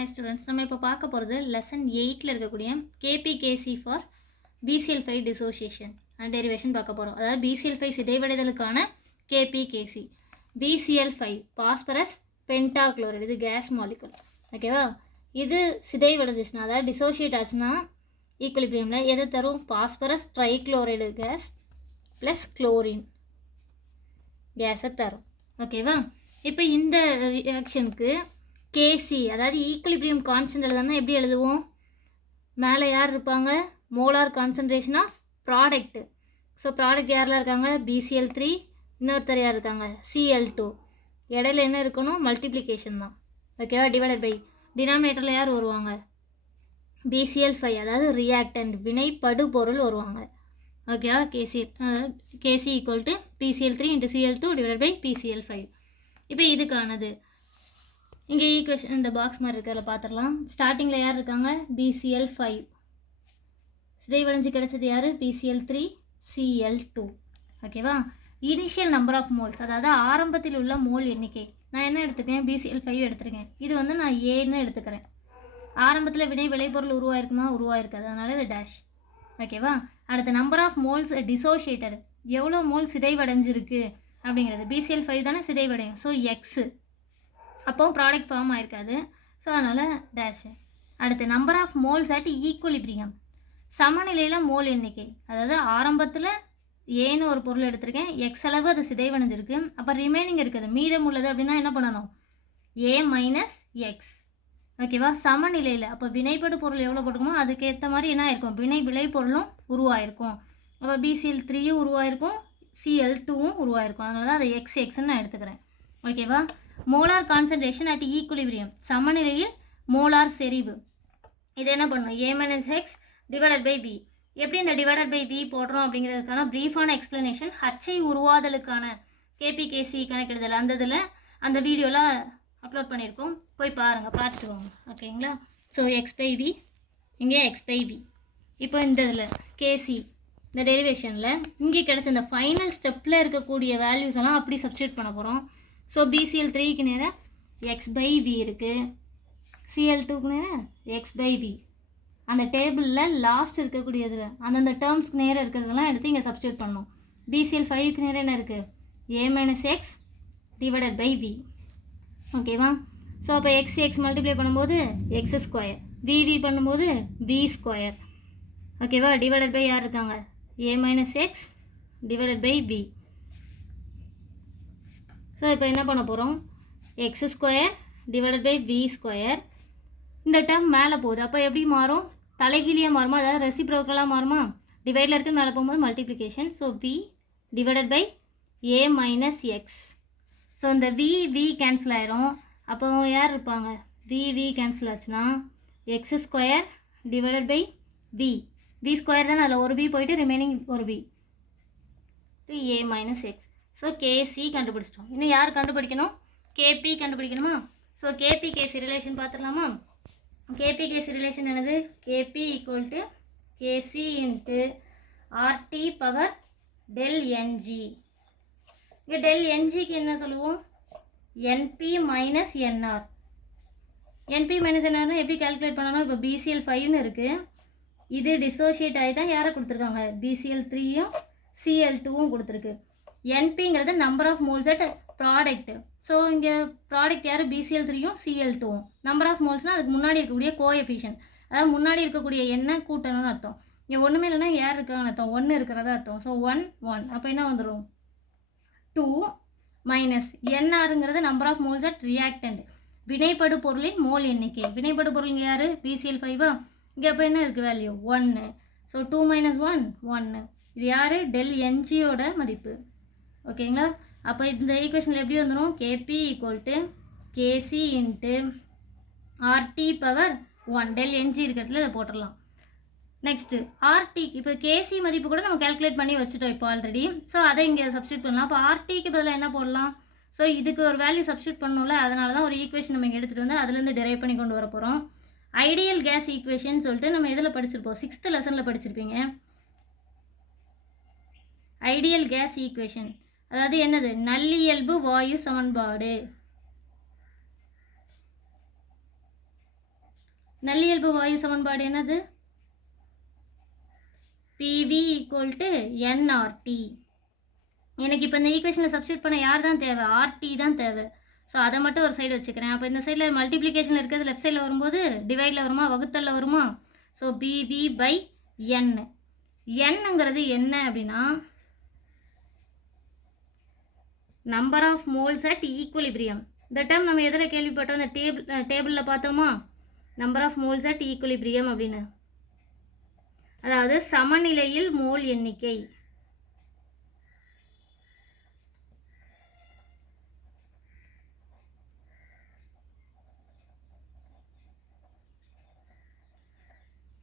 Students நம்ம இப்போ பார்க்க போகிறது லெசன் 8ல் இருக்கக்கூடிய Kp Kc for PCl five dissociation and derivation பார்க்க போகிறோம். அதாவது பிசிஎல்5 சிதைவடைதலுக்கான கேபிகேசி. பிசிஎல்5 பாஸ்பரஸ் பென்டாக்ளோரைடு, இது கேஸ் மாலிகுல். ஓகேவா? இது சிதைவடைஞ்சிச்சுன்னா, அதாவது டிசோசியேட் ஆச்சுன்னா ஈக்குலிபிரியமில் எது தரும்? Phosphorus trichloride gas plus chlorine கேஸை தரும். ஓகேவா? இப்போ இந்த ரியாக்ஷனுக்கு கேசி, அதாவது ஈக்குலிபிரியம் கான்ஸ்டன்ட் எழுதணும்னா எப்படி எழுதுவோம்? மேலே யார் இருப்பாங்க? Molar concentration of product. So product யாரெலாம் இருக்காங்க? பிசிஎல்3, இன்னொருத்தர் யார் இருக்காங்க? சிஎல்2. இடையில என்ன இருக்கணும்? மல்டிப்ளிகேஷன் தான். ஓகேவா? டிவைடட் பை டினாமினேட்டரில் யார் வருவாங்க? பிசிஎல்5, அதாவது ரியாக்டன்ட், வினைப்படுபொருள் வருவாங்க. ஓகேவா? KC equal to PCL three into CL two divided by PCL five. இப்போ இதுக்கானது இங்கே ஈக்குவேஷன் இந்த பாக்ஸ் மாதிரி இருக்கிறதில் பார்த்துடலாம். ஸ்டார்டிங்கில் யார் இருக்காங்க? பிசிஎல்5. சிதைவடைஞ்சு கிடைச்சது யார்? பிசிஎல்3, சிஎல்2. ஓகேவா? இனிஷியல் நம்பர் ஆஃப் மோல்ஸ், அதாவது ஆரம்பத்தில் உள்ள மோல் எண்ணிக்கை. நான் என்ன எடுத்துக்கேன்? பிசிஎல்5 எடுத்துருக்கேன். இது வந்து நான் ஏன்னு எடுத்துக்கிறேன். ஆரம்பத்தில் விளைபொருள் உருவாயிருக்குமா? உருவாயிருக்காது, அதனால் இது டேஷ். ஓகேவா? அடுத்த நம்பர் ஆஃப் மோல்ஸ் டிசோசியேட்டட், எவ்வளோ மோல் சிதைவடைஞ்சிருக்கு அப்படிங்கிறது. பிசிஎல்5 தானே சிதைவடையும், ஸோ எக்ஸு. அப்போ ப்ராடக்ட் ஃபார்ம் ஆயிருக்காது, ஸோ அதனால் டேஷு. அடுத்து number of moles at equilibrium, சமநிலையில் மோல் எண்ணிக்கை. அதாவது ஆரம்பத்தில் ஏன்னு ஒரு பொருள் எடுத்திருக்கேன், எக்ஸ் அளவு அது சிதைவடைஞ்சிருக்கு. அப்போ ரிமைனிங் இருக்குது, மீதம் உள்ளது அப்படின்னா என்ன பண்ணணும்? A minus X. ஓகேவா? சமநிலையில் அப்போ வினைப்படு பொருள் எவ்வளோ போட்டுக்கணும் அதுக்கேற்ற மாதிரி என்ன ஆயிருக்கும்? விளைபொருளும் உருவாயிருக்கும். அப்போ பிசிஎல்3யும் உருவாயிருக்கும், சிஎல்2வும் உருவாயிருக்கும். அதனால தான் அதை எக்ஸ்ன்னு நான் எடுத்துக்கிறேன். ஓகேவா? மோலார் கான்சன்ட்ரேஷன் அட் ஈக்குலிபிரியம், சமநிலையில் மோலார் செறிவு. இது என்ன பண்ணணும்? A minus X divided by B. எப்படி இந்த டிவைடட் பை பி போடுறோம் அப்படிங்கிறதுக்கான ப்ரீஃபான எக்ஸ்ப்ளனேஷன் ஹச்சை உருவாதலுக்கான கேபிகேசி கணக்கெடுதல் அந்த இதில் அந்த வீடியோவில் அப்லோட் பண்ணியிருக்கோம், போய் பாருங்கள், பார்த்துக்குவாங்க. ஓகேங்களா? ஸோ எக்ஸ் பை வி, இங்கே எக்ஸ் பை வி. இப்போ இந்த இதில் கேசி இந்த டெரிவேஷனில் இங்கே கிடச்ச இந்த ஃபைனல் ஸ்டெப்பில் இருக்கக்கூடிய வேல்யூஸ் எல்லாம் அப்படி சப்ஸ்டியூட் பண்ண போகிறோம். ஸோ பிசிஎல்3க்கு நேராக எக்ஸ் பை வி இருக்குது, சிஎல்2க்கு நேராக எக்ஸ் பை வி. அந்த டேபிளில் லாஸ்ட் இருக்கக்கூடியதில் அந்தந்த டேர்ம்ஸ்க்கு நேராக இருக்கிறதெல்லாம் எடுத்து இங்கே சப்ஸ்டியூட் பண்ணணும். பிசிஎல்5க்கு நேராக என்ன இருக்குது? A minus X divided by V. ஓகேவா? ஸோ அப்போ எக்ஸ் மல்டிப்ளை பண்ணும்போது எக்ஸ் ஸ்கொயர், விவி பண்ணும்போது வி ஸ்கொயர். ஓகேவா? டிவைடட் பை யார் இருக்காங்க? A minus X divided by V. So இப்போ என்ன பண்ண போகிறோம்? X square divided by V square. இந்த டேர்ம் மேலே போகுது, அப்போ எப்படி மாறும்? தலைகீழியாக மாறுமா? அதாவது ரெசிப்ரோக்கலாக மாறுமா? டிவைடில் இருக்க மேலே போகும்போது multiplication. So V divided by A minus X. So இந்த வி கேன்சல் ஆயிரும். அப்போ யார் இருப்பாங்க? வி கேன்சல் ஆச்சுன்னா X square divided by V square தானே, அதில் ஒரு வி போயிட்டு ரிமைனிங் ஒரு V A minus X. So KC கண்டுபிடிச்சிட்டோம். இன்னும் யார் கண்டுபிடிக்கணும்? கேபி கண்டுபிடிக்கணுமா? ஸோ கேபி கேசி ரிலேஷன் பார்த்துடலாமா? கேபி கேசி ரிலேஷன் என்னது? KP equal to KC into RT power del NG. இங்கே டெல் என்ஜிக்கு என்ன சொல்லுவோம்? NP minus NR. NP minus என்ஆர்னா எப்படி கால்குலேட் பண்ணணும்? இப்போ பிசிஎல்5ன்னு இருக்குது, இது டிசோசியேட் ஆகி தான் யாரை கொடுத்துருக்காங்க? பிசிஎல்3யும் சிஎல்2வும் கொடுத்துருக்கு. என்பிங்கிறது number of moles at product. So இங்கே ப்ராடக்ட் யார்? பிசிஎல்3யும் சிஎல்2வும். நம்பர் ஆஃப் மோல்ஸ்னால் அதுக்கு முன்னாடி இருக்கக்கூடிய கோஎஃபிஷியன்ட், அதாவது முன்னாடி இருக்கக்கூடிய எண்ணெய் கூட்டணும்னு அர்த்தம். இங்கே ஒன்றுமே இல்லைன்னா யார் இருக்காங்கன்னு அர்த்தம்? 1 இருக்கிறதா அர்த்தம். ஸோ 1 அப்போ என்ன வந்துடும்? 2 மைனஸ் என்ஆருங்கிறது number of moles at reactant, வினைப்படு பொருளின் மோல் எண்ணிக்கை. வினைப்படு பொருள் இங்கே யார்? பிசிஎல்5வா? இங்கே அப்போ என்ன இருக்குது வேல்யூ? 1. ஸோ 2 மைனஸ் 1 இது யார்? டெல் என்ஜியோட மதிப்பு. ஓகேங்களா? அப்போ இந்த ஈக்குவேஷனில் எப்படி வந்துடும்? Kp equal to KC into RT power 1 del n g இருக்கிறதுல இதை போட்டுடலாம். நெக்ஸ்ட்டு ஆர்டி, இப்போ கேசி மதிப்பு கூட நம்ம கேல்குலேட் பண்ணி வச்சுட்டோம் இப்போ ஆல்ரெடி. ஸோ அதை இங்கே சப்ஸ்டியூட் பண்ணலாம். அப்போ ஆர்டிக்கு பதிலாக என்ன போடலாம்? ஸோ இதுக்கு ஒரு வேல்யூ சப்ஸ்டியூட் பண்ணணும்ல, அதனால தான் ஒரு ஈக்குவேஷன் நம்ம இங்கே எடுத்துகிட்டு வந்து அதுலேருந்து டெரைவ் பண்ணி கொண்டு வர போகிறோம். ஐடியல் கேஸ் ஈக்குவேஷன் சொல்லிட்டு நம்ம எதில் படிச்சிருப்போம்? 6th லெசனில் படிச்சிருப்பீங்க. ஐடியல் கேஸ் ஈக்குவேஷன் அதாவது என்னது? நல்லியல்பு வாயு சமன்பாடு. நல்லியல்பு வாயு சமன்பாடு என்னது? PV = nRT. எனக்கு இப்போ இந்த ஈக்குவேஷனில் சப்ஸ்டியூட் பண்ண யார் தான் தேவை? RT தான் தேவை. ஸோ அதை மட்டும் ஒரு சைடு வச்சுக்கிறேன். அப்போ இந்த சைடில் மல்டிப்ளிகேஷன் இருக்கிறது லெஃப்ட் சைடில் வரும்போது டிவைடில் வருமா, வகுத்தலில் வருமா? So BV/N. Nங்கிறது என்ன அப்படின்னா number of moles at equilibrium. இந்த டேர்ம் நம்ம எதில் கேள்விப்பட்டோம்? இந்த டேபிளில் பார்த்தோமா? Number of moles at equilibrium அப்படின்னு, அதாவது சமநிலையில் மோல் எண்ணிக்கை.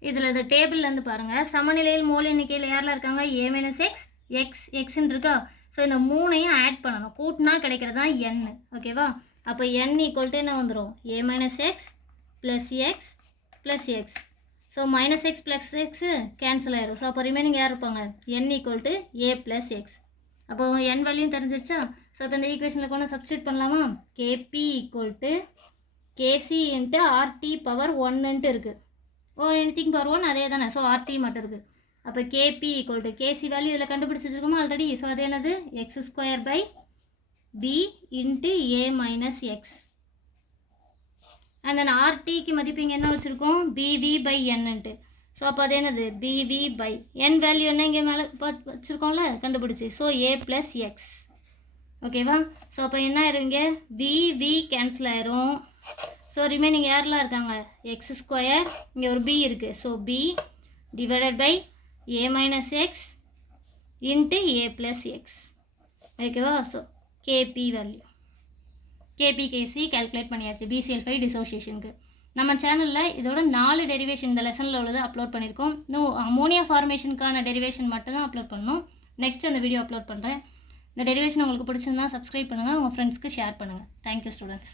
இதில் இந்த டேபிள்லேருந்து பாருங்கள், சமநிலையில் மோல் எண்ணிக்கையில் யாரில் இருக்காங்க? A - x எக்ஸ்ன்னு இருக்கா? ஸோ இந்த மூணையும் ஆட் பண்ணணும், கூட்டினா கிடைக்கிறது தான் n. ஓகேவா? அப்போ n = என்ன வந்துடும்? A - x + x + x. So -x + x cancel ஆயிரும். ஸோ அப்போ ரிமைனிங் யார் இருப்பாங்க? n = a + x. அப்போ n வேல்யூ தெரிஞ்சிருச்சா? ஸோ இப்போ இந்த ஈக்குவேஷனில் கொண்டு சப்ஸ்டியூட் பண்ணலாமா? KP = KC × RT⁻1 இருக்குது. anything power 1 அதே தானே. ஸோ RT மட்டும் இருக்குது. அப்போ KP = KC வேல்யூ இதில் கண்டுபிடிச்சி வச்சுருக்கோமா ஆல்ரெடி? ஸோ அது என்னது? x² b × a - x. And then RTக்கு மதிப்பு இங்கே என்ன வச்சுருக்கோம்? BV/N. ஸோ அப்போ அது என்னது? BV/N வேல்யூ என்ன இங்கே மேலே வச்சுருக்கோம்ல கண்டுபிடிச்சி. So a + x. ஓகேவா? ஸோ அப்போ என்ன ஆயிரும்? இங்கே VV கேன்சல் ஆயிரும். ஸோ ரிமைனிங் யாரெல்லாம் இருக்காங்க? x², இங்கே ஒரு b இருக்குது. So b / a - x × a + x. ஓகேவா? So KP value KPKC calculate பண்ணியாச்சு BCl5 டிசோசியேஷனுக்கு. நம்ம சேனலில் இதோட 4 டெரிவேஷன் இந்த லெசனில் உள்ளது அப்லோட் பண்ணியிருக்கோம். இன்னும் அமோனியா ஃபார்மேஷனுக்கான டெரிவேஷன் மட்டும் தான் அப்லோட் பண்ணணும். நெக்ஸ்ட் அந்த வீடியோ அப்லோட் பண்ணுறேன். இந்த டெரிவேஷன் உங்களுக்கு பிடிச்சிருந்தா சப்ஸ்கிரைப் பண்ணுங்கள், உங்கள் ஃப்ரெண்ட்ஸ்க்கு ஷேர் பண்ணுங்கள். Thank you students.